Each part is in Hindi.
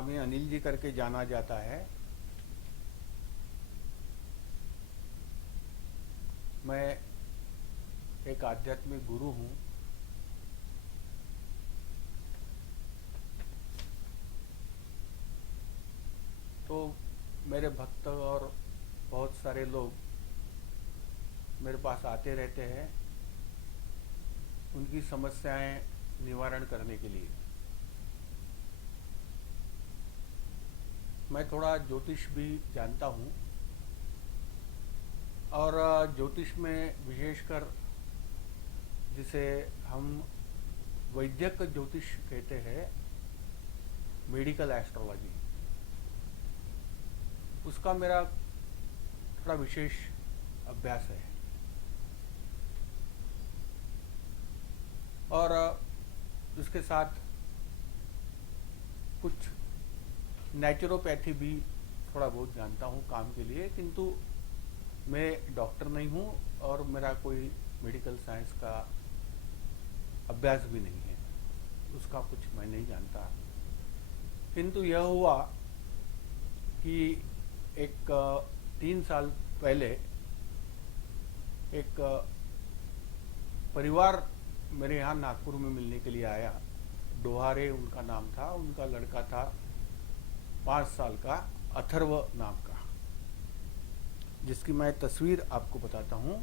स्वामी अनिल जी करके जाना जाता है। मैं एक आध्यात्मिक गुरु हूँ। तो मेरे भक्त और बहुत सारे लोग मेरे पास आते रहते हैं उनकी समस्याएं निवारण करने के लिए। मैं थोड़ा ज्योतिष भी जानता हूँ और ज्योतिष में विशेषकर जिसे हम वैद्यक ज्योतिष कहते हैं, मेडिकल एस्ट्रोलॉजी, उसका मेरा थोड़ा विशेष अभ्यास है। और उसके साथ कुछ नेचुरोपैथी भी थोड़ा बहुत जानता हूँ काम के लिए, किंतु मैं डॉक्टर नहीं हूँ और मेरा कोई मेडिकल साइंस का अभ्यास भी नहीं है, उसका कुछ मैं नहीं जानता। किंतु यह हुआ कि एक 3 साल पहले एक परिवार मेरे यहाँ नागपुर में मिलने के लिए आया। डोहारे उनका नाम था। उनका लड़का था 5 साल का, अथर्व नाम का, जिसकी मैं तस्वीर आपको बताता हूँ।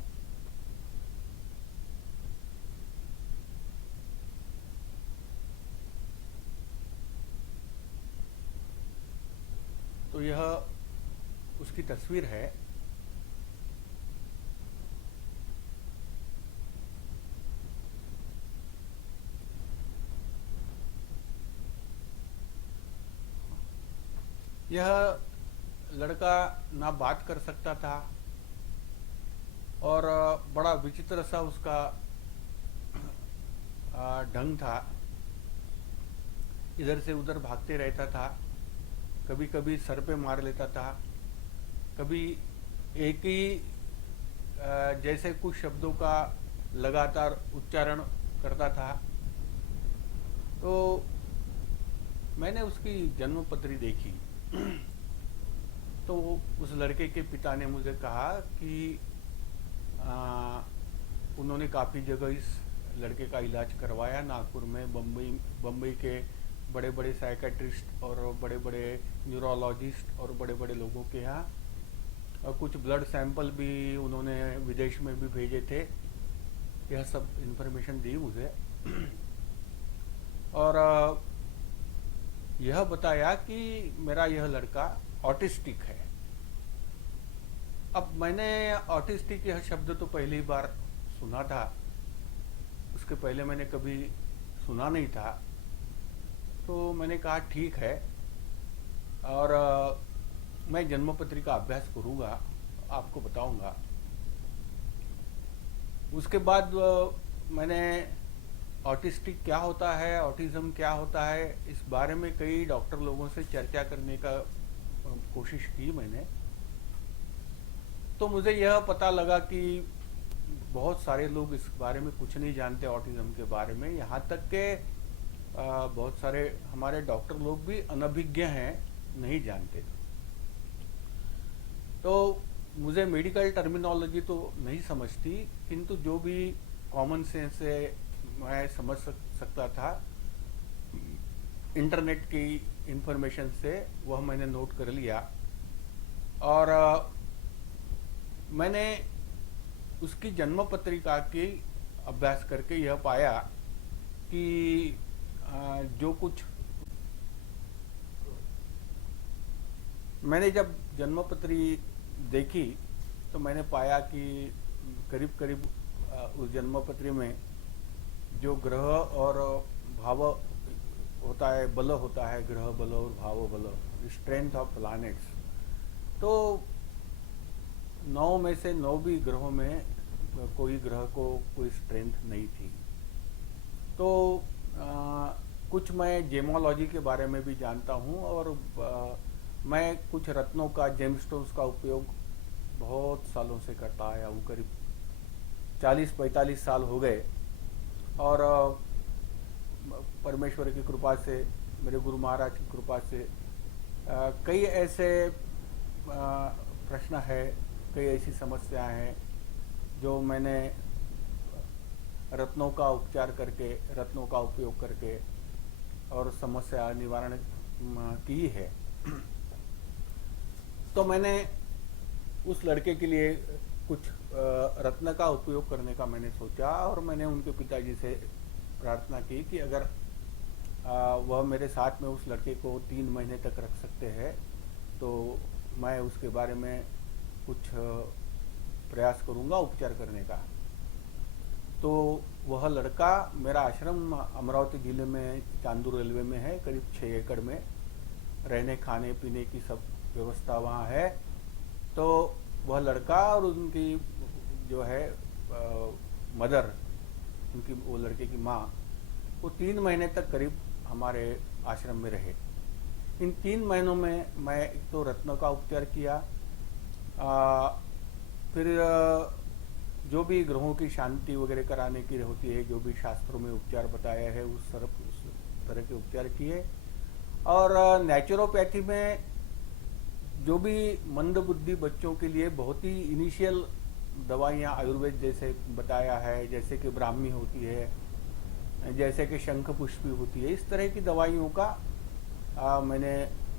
तो यह उसकी तस्वीर है। यह लड़का ना बात कर सकता था और बड़ा विचित्र सा उसका ढंग था। इधर से उधर भागते रहता था, कभी कभी सर पे मार लेता था, कभी एक ही जैसे कुछ शब्दों का लगातार उच्चारण करता था। तो मैंने उसकी जन्मपत्री देखी। तो उस लड़के के पिता ने मुझे कहा कि उन्होंने काफ़ी जगह इस लड़के का इलाज करवाया, नागपुर में, बम्बई के बड़े बड़े साइकेट्रिस्ट और बड़े बड़े न्यूरोलॉजिस्ट और बड़े बड़े लोगों के यहाँ, और कुछ ब्लड सैंपल भी उन्होंने विदेश में भी भेजे थे। यह सब इन्फॉर्मेशन दी मुझे और यह बताया कि मेरा यह लड़का ऑटिस्टिक है। अब मैंने ऑटिस्टिक यह शब्द तो पहली बार सुना था, उसके पहले मैंने कभी सुना नहीं था। तो मैंने कहा ठीक है, और मैं जन्मपत्री का अभ्यास करूँगा, आपको बताऊँगा। उसके बाद मैंने ऑटिस्टिक क्या होता है, ऑटिज़म क्या होता है, इस बारे में कई डॉक्टर लोगों से चर्चा करने का कोशिश की मैंने। तो मुझे यह पता लगा कि बहुत सारे लोग इस बारे में कुछ नहीं जानते, ऑटिज़म के बारे में। यहाँ तक के बहुत सारे हमारे डॉक्टर लोग भी अनभिज्ञ हैं, नहीं जानते। तो मुझे मेडिकल टर्मिनोलॉजी तो नहीं समझती, किंतु जो भी कॉमन सेंस से मैं समझ सकता था इंटरनेट की इंफॉर्मेशन से, वह मैंने नोट कर लिया। और मैंने उसकी जन्म पत्रिका की अभ्यास करके यह पाया कि जो कुछ मैंने जब जन्मपत्री देखी तो मैंने पाया कि करीब करीब उस जन्मपत्री में जो ग्रह और भाव होता है, बल होता है, ग्रह बल और भाव बल, स्ट्रेंथ ऑफ प्लैनेट्स, तो 9 में से 9 भी ग्रहों में कोई ग्रह को कोई स्ट्रेंथ नहीं थी। तो कुछ मैं जेमोलॉजी के बारे में भी जानता हूँ और मैं कुछ रत्नों का, जेमस्टोन्स का उपयोग बहुत सालों से करता आया हूँ। करीब 40-45 साल हो गए और परमेश्वर की कृपा से, मेरे गुरु महाराज की कृपा से कई ऐसे प्रश्न है, कई ऐसी समस्याएं हैं जो मैंने रत्नों का उपचार करके, रत्नों का उपयोग करके और समस्या निवारण की है। तो मैंने उस लड़के के लिए कुछ रत्न का उपयोग करने का मैंने सोचा और मैंने उनके पिताजी से प्रार्थना की कि अगर वह मेरे साथ में उस लड़के को 3 महीने तक रख सकते हैं तो मैं उसके बारे में कुछ प्रयास करूंगा उपचार करने का। तो वह लड़का, मेरा आश्रम अमरावती जिले में चांदूर रेलवे में है, करीब 6 एकड़ में, रहने खाने पीने की सब व्यवस्था वहाँ है। तो वह लड़का और उनकी जो है मदर, उनकी वो लड़के की माँ, वो 3 महीने तक करीब हमारे आश्रम में रहे। इन 3 महीनों में मैं एक तो रत्नों का उपचार किया, फिर जो भी ग्रहों की शांति वगैरह कराने की होती है, जो भी शास्त्रों में उपचार बताया है उस तरह के उपचार किए। और नेचुरोपैथी में जो भी मंद बुद्धि बच्चों के लिए बहुत ही इनिशियल दवाइयाँ आयुर्वेद जैसे बताया है, जैसे कि ब्राह्मी होती है, जैसे कि शंख पुष्पी होती है, इस तरह की दवाइयों का मैंने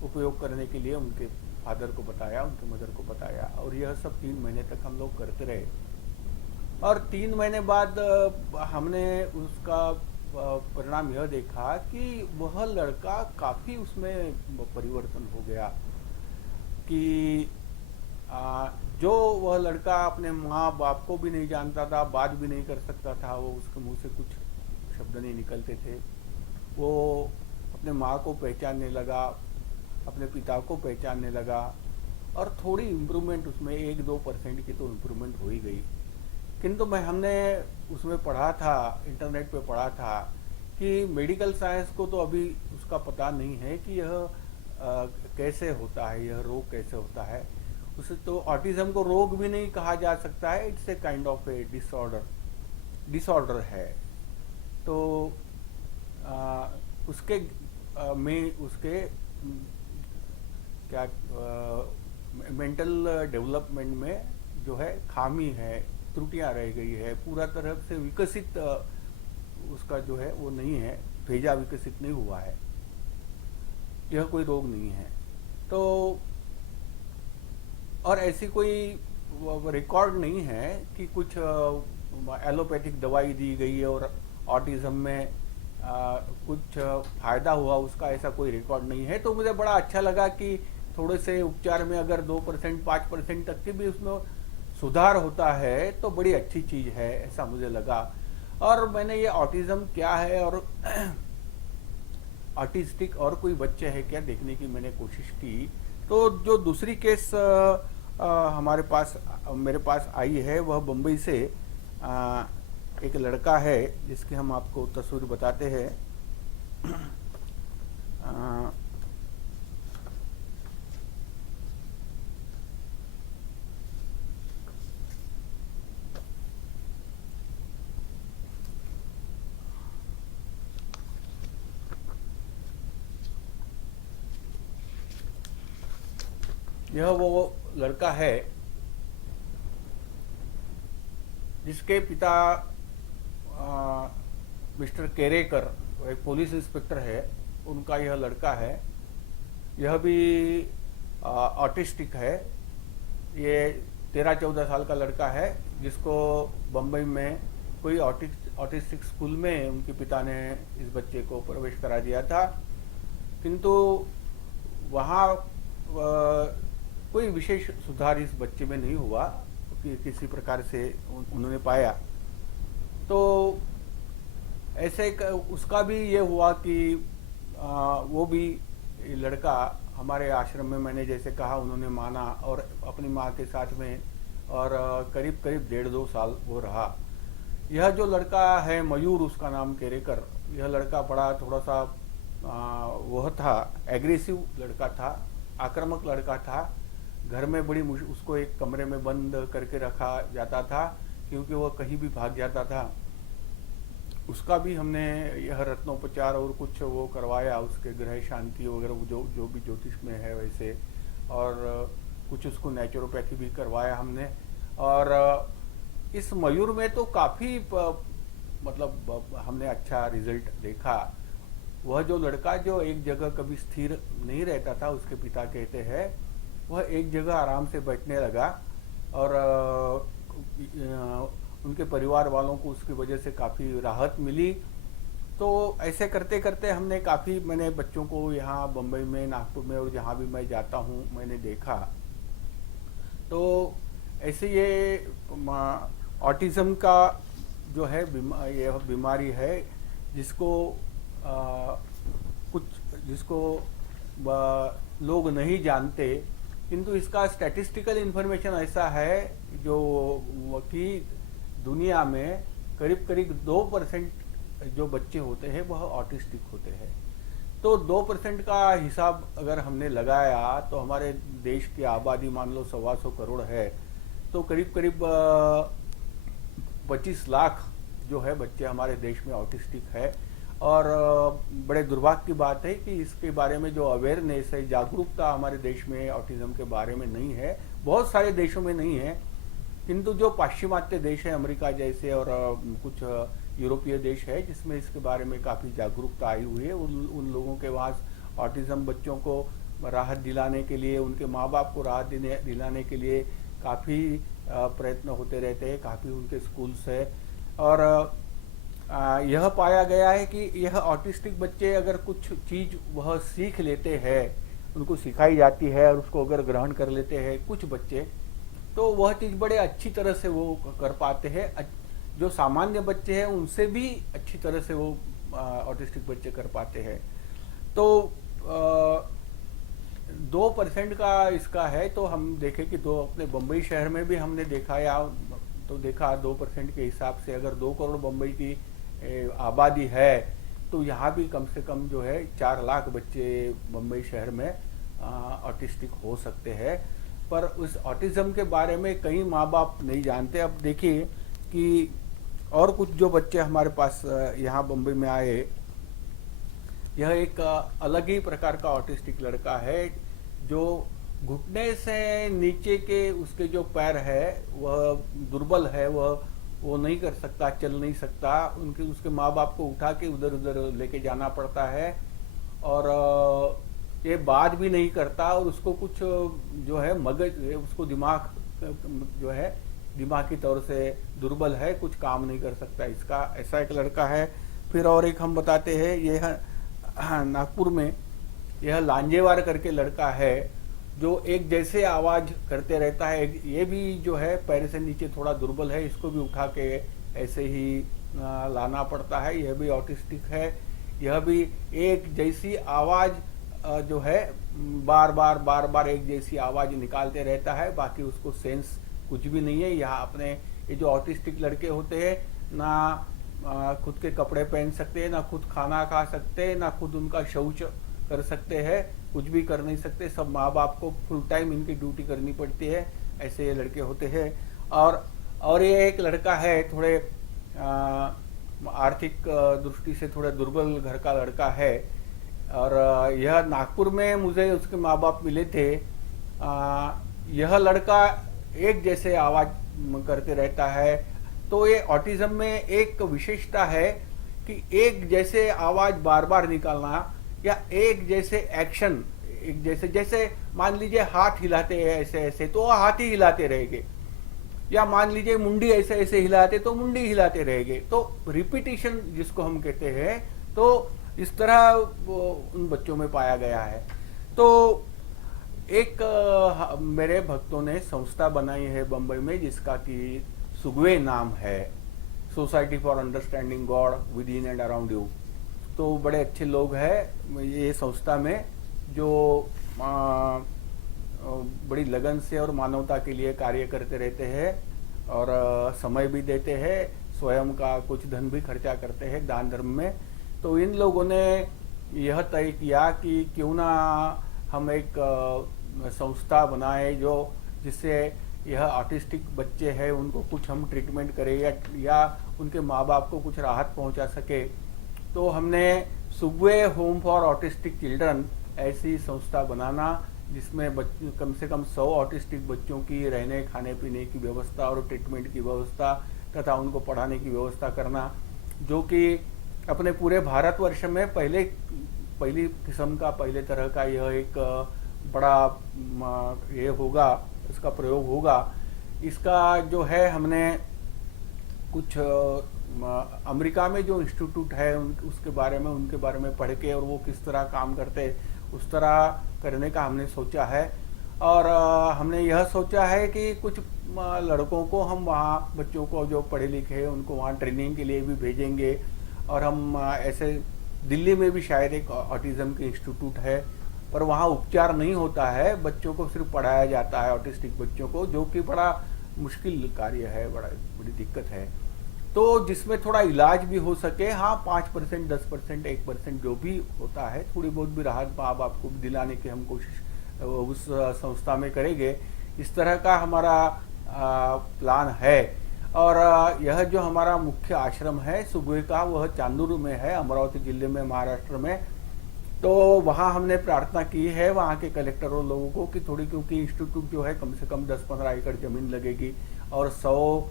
उपयोग करने के लिए उनके फादर को बताया, उनके मदर को बताया। और यह सब 3 महीने तक हम लोग करते रहे। और 3 महीने बाद हमने उसका परिणाम यह देखा कि वह लड़का काफ़ी उसमें परिवर्तन हो गया कि जो वह लड़का अपने माँ बाप को भी नहीं जानता था, बात भी नहीं कर सकता था, वो उसके मुंह से कुछ शब्द नहीं निकलते थे, वो अपने माँ को पहचानने लगा, अपने पिता को पहचानने लगा। और थोड़ी इम्प्रूवमेंट उसमें 1-2% की तो इम्प्रूवमेंट हो ही गई। किंतु हमने उसमें पढ़ा था, इंटरनेट पे पढ़ा था कि मेडिकल साइंस को तो अभी उसका पता नहीं है कि यह कैसे होता है, यह रोग कैसे होता है। उसे तो ऑटिज्म को रोग भी नहीं कहा जा सकता है, it's a kind of A disorder है। तो उसके में उसके क्या मेंटल डेवलपमेंट में जो है खामी है, त्रुटियां रह गई है, पूरा तरह से विकसित उसका जो है वो नहीं है, भेजा विकसित नहीं हुआ है। यह कोई रोग नहीं है। तो और ऐसी कोई रिकॉर्ड नहीं है कि कुछ एलोपैथिक दवाई दी गई है और ऑटिज्म में कुछ फायदा हुआ उसका, ऐसा कोई रिकॉर्ड नहीं है। तो मुझे बड़ा अच्छा लगा कि थोड़े से उपचार में अगर 2% 5% तक की भी उसमें सुधार होता है तो बड़ी अच्छी चीज है, ऐसा मुझे लगा। और मैंने ये ऑटिज्म क्या है और ऑटिस्टिक और कोई बच्चे हैं क्या देखने की मैंने कोशिश की। तो जो दूसरी केस मेरे पास आई है वह बम्बई से एक लड़का है जिसकी हम आपको तस्वीर बताते हैं। यह वो लड़का है जिसके पिता मिस्टर केरेकर, एक पुलिस इंस्पेक्टर है, उनका यह लड़का है। यह भी ऑटिस्टिक है। ये 13-14 साल का लड़का है जिसको बम्बई में कोई ऑटिस्टिक स्कूल में उनके पिता ने इस बच्चे को प्रवेश करा दिया था, किंतु वहाँ कोई विशेष सुधार इस बच्चे में नहीं हुआ कि किसी प्रकार से उन्होंने पाया। तो ऐसे उसका भी ये हुआ कि वो भी लड़का हमारे आश्रम में, मैंने जैसे कहा, उन्होंने माना और अपनी माँ के साथ में और करीब 1.5-2 साल वो रहा। यह जो लड़का है मयूर, उसका नाम केरेकर, यह लड़का बड़ा थोड़ा सा वह था, एग्रेसिव लड़का था, आक्रामक लड़का था। घर में बड़ी उसको एक कमरे में बंद करके रखा जाता था क्योंकि वह कहीं भी भाग जाता था। उसका भी हमने यह रत्नोपचार और कुछ वो करवाया, उसके ग्रह शांति वगैरह जो जो भी ज्योतिष में है वैसे, और कुछ उसको नेचुरोपैथी भी करवाया हमने। और इस मयूर में तो काफ़ी मतलब हमने अच्छा रिजल्ट देखा। वह जो लड़का जो एक जगह कभी स्थिर नहीं रहता था, उसके पिता कहते हैं, वह एक जगह आराम से बैठने लगा। और उनके परिवार वालों को उसकी वजह से काफ़ी राहत मिली। तो ऐसे करते करते हमने काफ़ी, मैंने बच्चों को यहाँ बम्बई में, नागपुर में और जहाँ भी मैं जाता हूँ मैंने देखा। तो ऐसे ये ऑटिज़म का जो है यह बीमारी है जिसको कुछ जिसको लोग नहीं जानते, किंतु इसका स्टैटिस्टिकल इन्फॉर्मेशन ऐसा है जो कि दुनिया में करीब करीब 2% जो बच्चे होते हैं वह ऑटिस्टिक होते हैं। तो 2% का हिसाब अगर हमने लगाया तो हमारे देश की आबादी मान लो 125 करोड़ है, तो करीब करीब 25 लाख जो है बच्चे हमारे देश में ऑटिस्टिक है। और बड़े दुर्भाग्य की बात है कि इसके बारे में जो अवेयरनेस है, जागरूकता हमारे देश में ऑटिज्म के बारे में नहीं है। बहुत सारे देशों में नहीं है, किंतु जो पाश्चिमात्य देश है, अमेरिका जैसे और कुछ यूरोपीय देश है जिसमें इसके बारे में काफ़ी जागरूकता आई हुई है, उन लोगों के वहाँ ऑटिज्म बच्चों को राहत दिलाने के लिए, उनके माँ बाप को राहत दिलाने के लिए काफ़ी प्रयत्न होते रहते हैं। काफ़ी उनके स्कूल्स है। और यह पाया गया है कि यह ऑटिस्टिक बच्चे अगर कुछ चीज़ वह सीख लेते हैं, उनको सिखाई जाती है और उसको अगर ग्रहण कर लेते हैं कुछ बच्चे, तो वह चीज़ बड़े अच्छी तरह से वो कर पाते हैं। जो सामान्य बच्चे हैं उनसे भी अच्छी तरह से वो ऑटिस्टिक बच्चे कर पाते हैं। तो 2% का इसका है। तो हम देखें कि तो अपने बम्बई शहर में भी हमने देखा, या तो देखा 2% के हिसाब से अगर 2 करोड़ बम्बई की आबादी है, तो यहाँ भी कम से कम जो है 4 लाख बच्चे बम्बई शहर में ऑटिस्टिक हो सकते हैं। पर उस ऑटिज्म के बारे में कई माँ बाप नहीं जानते। अब देखिए कि और कुछ जो बच्चे हमारे पास यहाँ बम्बई में आए, यह एक अलग ही प्रकार का ऑटिस्टिक लड़का है जो घुटने से नीचे के उसके जो पैर है वह दुर्बल है, वो नहीं कर सकता, चल नहीं सकता। उसके माँ बाप को उठा के उधर उधर लेके जाना पड़ता है, और ये बात भी नहीं करता। और उसको कुछ जो है मगज, उसको दिमाग जो है दिमागी तौर से दुर्बल है, कुछ काम नहीं कर सकता इसका, ऐसा एक लड़का है। फिर और एक हम बताते हैं, यह नागपुर में यह लांजेवार करके लड़का है जो एक जैसे आवाज करते रहता है। ये भी जो है पैर से नीचे थोड़ा दुर्बल है, इसको भी उठा के ऐसे ही लाना पड़ता है। यह भी ऑटिस्टिक है। यह भी एक जैसी आवाज जो है बार बार एक जैसी आवाज निकालते रहता है, बाकी उसको सेंस कुछ भी नहीं है। यहाँ अपने ये जो ऑटिस्टिक लड़के होते हैं ना खुद के कपड़े पहन सकते हैं, ना खुद खाना खा सकते हैं, ना खुद उनका शौच कर सकते हैं, कुछ भी कर नहीं सकते। सब माँ बाप को फुल टाइम इनकी ड्यूटी करनी पड़ती है, ऐसे ये लड़के होते हैं। और ये एक लड़का है थोड़े आर्थिक दृष्टि से थोड़ा दुर्बल घर का लड़का है। और यह नागपुर में मुझे उसके माँ बाप मिले थे। यह लड़का एक जैसे आवाज करते रहता है। तो ये ऑटिज्म में एक विशेषता है कि एक जैसे आवाज बार बार निकालना, या एक जैसे एक्शन, एक जैसे मान लीजिए हाथ हिलाते हैं ऐसे ऐसे, तो हाथ ही हिलाते रहेंगे, या मान लीजिए मुंडी ऐसे ऐसे हिलाते तो मुंडी हिलाते रहेंगे। तो रिपीटिशन जिसको हम कहते हैं, तो इस तरह उन बच्चों में पाया गया है। तो एक मेरे भक्तों ने संस्था बनाई है बम्बई में जिसका कि सुगवे नाम है, society for understanding God with in and around you. तो बड़े अच्छे लोग हैं ये संस्था में, जो बड़ी लगन से और मानवता के लिए कार्य करते रहते हैं, और समय भी देते हैं, स्वयं का कुछ धन भी खर्चा करते हैं दान धर्म में। तो इन लोगों ने यह तय किया कि क्यों ना हम एक संस्था बनाए जो जिससे यह ऑटिस्टिक बच्चे हैं उनको कुछ हम ट्रीटमेंट करें, या उनके माँ बाप को कुछ राहत पहुंचा सके, तो हमने Sugave home for autistic children ऐसी संस्था बनाना, जिसमें कम से कम 100 ऑटिस्टिक बच्चों की रहने खाने पीने की व्यवस्था और ट्रीटमेंट की व्यवस्था तथा उनको पढ़ाने की व्यवस्था करना, जो कि अपने पूरे भारतवर्ष में पहली किस्म का, पहले तरह का यह एक बड़ा ये होगा, इसका प्रयोग होगा। इसका जो है हमने कुछ अमेरिका में जो इंस्टीट्यूट है उसके बारे में, उनके बारे में पढ़ के और वो किस तरह काम करते उस तरह करने का हमने सोचा है। और हमने यह सोचा है कि कुछ लड़कों को हम वहाँ, बच्चों को जो पढ़े लिखे हैं उनको वहाँ ट्रेनिंग के लिए भी भेजेंगे। और हम ऐसे दिल्ली में भी शायद एक ऑटिज्म के इंस्टीट्यूट है, पर वहाँ उपचार नहीं होता है, बच्चों को सिर्फ पढ़ाया जाता है, ऑटिस्टिक बच्चों को, जो कि बड़ा मुश्किल कार्य है, बड़ी दिक्कत है। तो जिसमें थोड़ा इलाज भी हो सके, हाँ 5%, 10%, 1% जो भी होता है, थोड़ी बहुत भी राहत माँ बाप को दिलाने की हम कोशिश उस संस्था में करेंगे। इस तरह का हमारा प्लान है। और यह जो हमारा मुख्य आश्रम है सुगवे का, वह चांदूर में है, अमरावती जिले में, महाराष्ट्र में। तो वहाँ हमने प्रार्थना की है वहाँ के कलेक्टर और लोगों को कि थोड़ी, क्योंकि इंस्टीट्यूट जो है कम से कम 10-15 एकड़ जमीन लगेगी और 100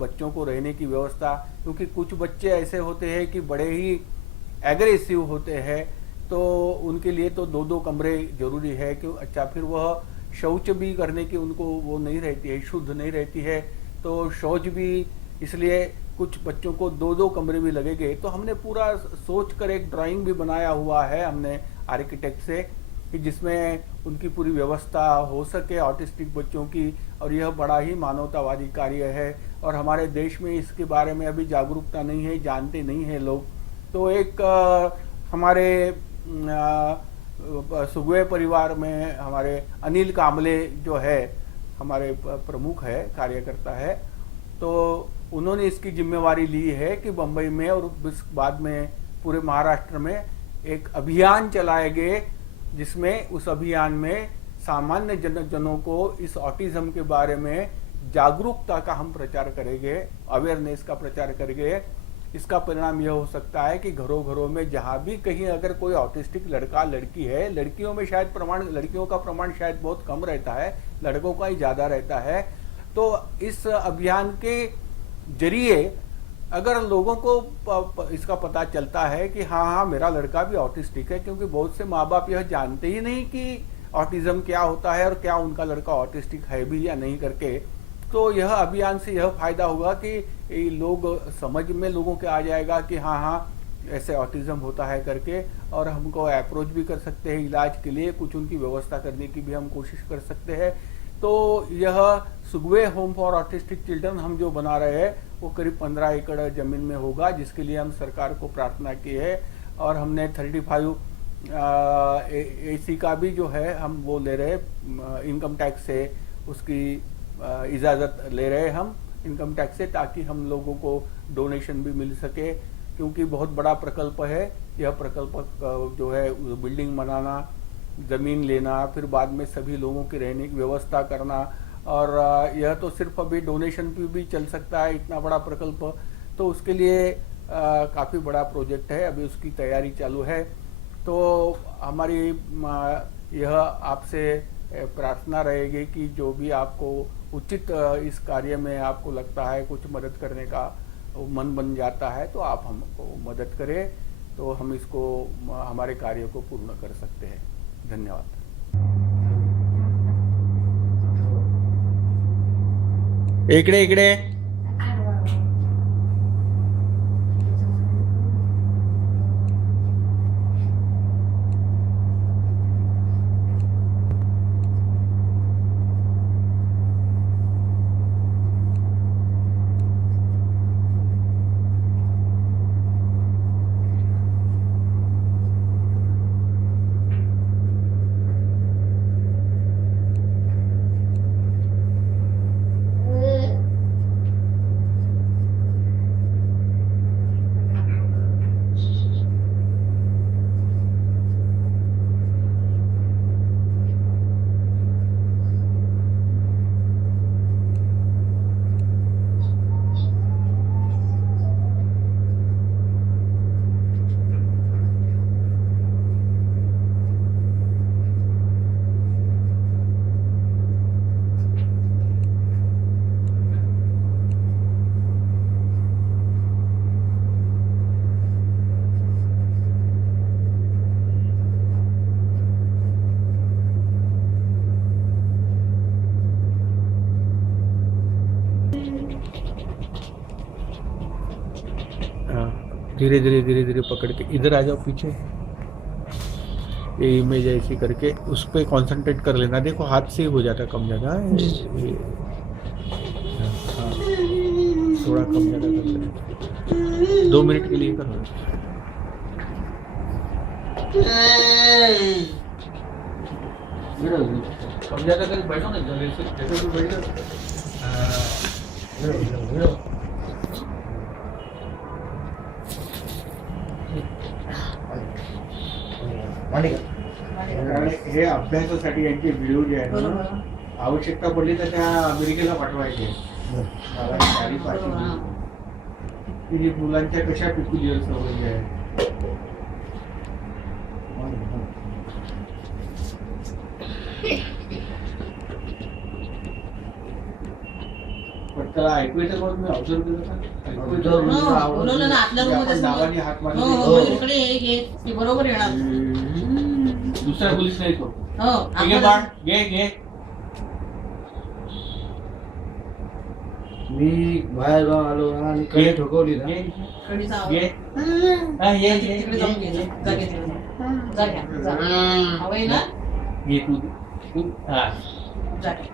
बच्चों को रहने की व्यवस्था, क्योंकि कुछ बच्चे ऐसे होते हैं कि बड़े ही एग्रेसिव होते हैं, तो उनके लिए तो 2-2 कमरे जरूरी है। क्यों? अच्छा, फिर वह शौच भी करने की उनको वो नहीं रहती है, शुद्ध नहीं रहती है, तो शौच भी, इसलिए कुछ बच्चों को 2-2 कमरे भी लगेंगे। तो हमने पूरा सोच कर एक ड्राइंग भी बनाया हुआ है हमने आर्किटेक्ट से, कि जिसमें उनकी पूरी व्यवस्था हो सके ऑटिस्टिक बच्चों की। और यह बड़ा ही मानवतावादी कार्य है और हमारे देश में इसके बारे में अभी जागरूकता नहीं है, जानते नहीं है लोग। तो एक हमारे सुगवे परिवार में हमारे अनिल कामले जो है हमारे प्रमुख है, कार्यकर्ता है, तो उन्होंने इसकी जिम्मेवारी ली है कि बम्बई में और बाद में पूरे महाराष्ट्र में एक अभियान चलाएंगे, जिसमें उस अभियान में सामान्य जनों को इस ऑटिज्म के बारे में जागरूकता का हम प्रचार करेंगे, अवेयरनेस का प्रचार करेंगे। इसका परिणाम यह हो सकता है कि घरों घरों में जहां भी कहीं अगर कोई ऑटिस्टिक लड़का लड़की है, लड़कियों में शायद लड़कियों का प्रमाण शायद बहुत कम रहता है, लड़कों का ही ज्यादा रहता है। तो इस अभियान के जरिए अगर लोगों को इसका पता चलता है कि हाँ मेरा लड़का भी ऑटिस्टिक है, क्योंकि बहुत से माँ बाप यह जानते ही नहीं कि ऑटिज्म क्या होता है और क्या उनका लड़का ऑटिस्टिक है भी या नहीं करके, तो यह अभियान से यह फायदा होगा कि लोग समझ में लोगों के आ जाएगा कि हाँ ऐसे ऑटिज्म होता है करके, और हमको अप्रोच भी कर सकते हैं इलाज के लिए, कुछ उनकी व्यवस्था करने की भी हम कोशिश कर सकते हैं। तो यह Sugave home for autistic children हम जो बना रहे हैं वो करीब 15 एकड़ जमीन में होगा, जिसके लिए हम सरकार को प्रार्थना की है। और हमने 35 AC का भी जो है हम वो ले रहे हैं इनकम टैक्स से, उसकी इजाज़त ले रहे हैं हम इनकम टैक्स से, ताकि हम लोगों को डोनेशन भी मिल सके, क्योंकि बहुत बड़ा प्रकल्प है यह प्रकल्प जो है, बिल्डिंग बनाना, ज़मीन लेना, फिर बाद में सभी लोगों की रहने की व्यवस्था करना। और यह तो सिर्फ अभी डोनेशन पे भी चल सकता है इतना बड़ा प्रकल्प, तो उसके लिए काफ़ी बड़ा प्रोजेक्ट है, अभी उसकी तैयारी चालू है। तो हमारी यह आपसे प्रार्थना रहेगी कि जो भी आपको उचित इस कार्य में आपको लगता है कुछ मदद करने का मन बन जाता है, तो आप हमको मदद करें, तो हम इसको हमारे कार्य को पूर्ण कर सकते हैं। धन्यवाद। इकडे इकडे धीरे धीरे पकड़ के इधर आ जाओ पीछे, ये इमेज ऐसी करके उस पर कॉन्सेंट्रेट कर लेना। देखो हाथ से ही हो जाता कम ज़्यादा। हाँ, थोड़ा कम ज़्यादा कर लेना, 2 मिनट के लिए कर लो। कम ज़्यादा कर बैठो ना, जैसे तो बैठो। हे अभ्यासासाठी यांचे व्हिडिओ जे आहेत ना, आवश्यकता पडली तर त्या अमेरिकेला पाठवायचे। मला शाळेत पाठवली की मुलांच्या कशा पिक्युलियर सवयी आहेत। पण त्याला ऐकू येतं म्हणून मी ऑब्झर्व केलं का? बोलवलं ना आतल्या रूम मध्ये नावाने हात हो मारले इकडे हे ते बरोबर येणार. दुसऱ्या पोलीस नाही तो हो घे बाळ, घे मी बाहेर गाव आलो आणि कडे ठोकवली ना, कडीचा आवाज. घे हा ये तिकडे जाऊन घे जा घे जा घ्या जा हवंय ना घे तू हा जा घ्या.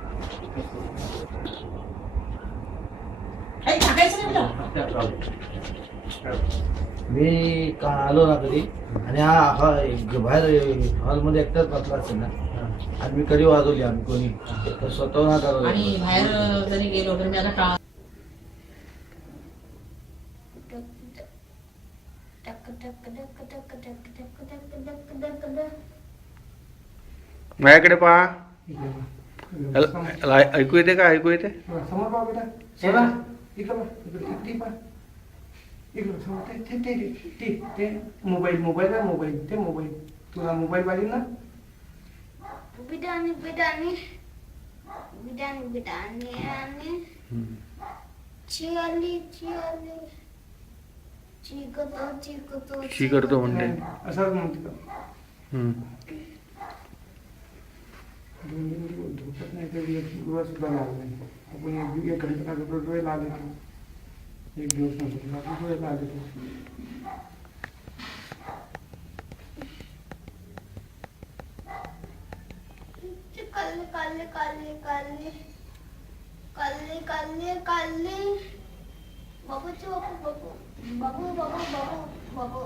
ऐक टाकायचं नाही बेटा. मी का आलो ना कधी आणि हा बाहेर हॉलमध्ये एकटाच बसला असेल ना, आणि मी कडी वाजवली आम्ही कोणी तर स्वतः ना करत आणि बाहेर जरी गेलो तर मी आता टाळ माझ्याकडे पहा, ऐकू येते का? ऐकू येते? समोर पहा बेटा, सेवा इकडं पहा, इकडे ती पहा, इकडं समोर ते मोबाईल ते मोबाईल तुला मोबाईल पाहिजे ना. बिटानी चियाली शी करतो म्हणते. असं म्हणते का? झोपत नाही तर दिवस सुद्धा लागला नाही. आपण एक घंटा डोळे लागले एक दिवस नसतो आपण डोळे लागले. काली बाबू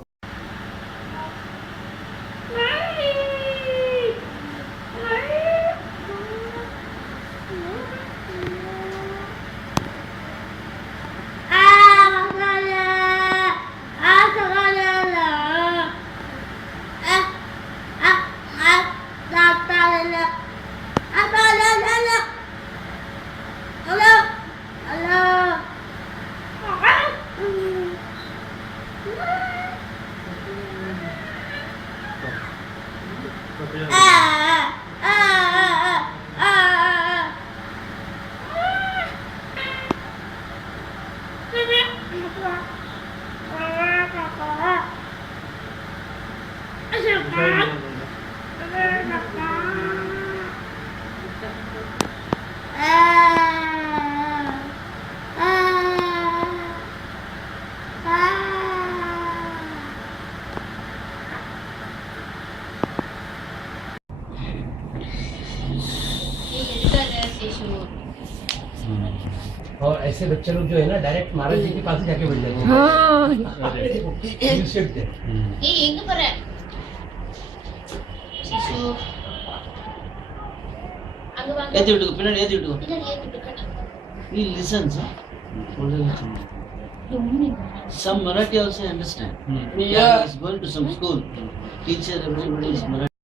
और ऐसे बच्चे लोग जो है ना डायरेक्ट महाराज जी के पास ही जाके बैठ जाते हैं। You should there. எங்க போற சிசு அங்க வாங்க ஏத்தி விட்டுக்கோ, பின்னாடி ஏத்தி விட்டுக்கோ. பின்னாடி ஏத்திட்டு He listens, huh? Some Marathi also understand. Yeah, he's going to some school. Teacher, everybody is Marathi.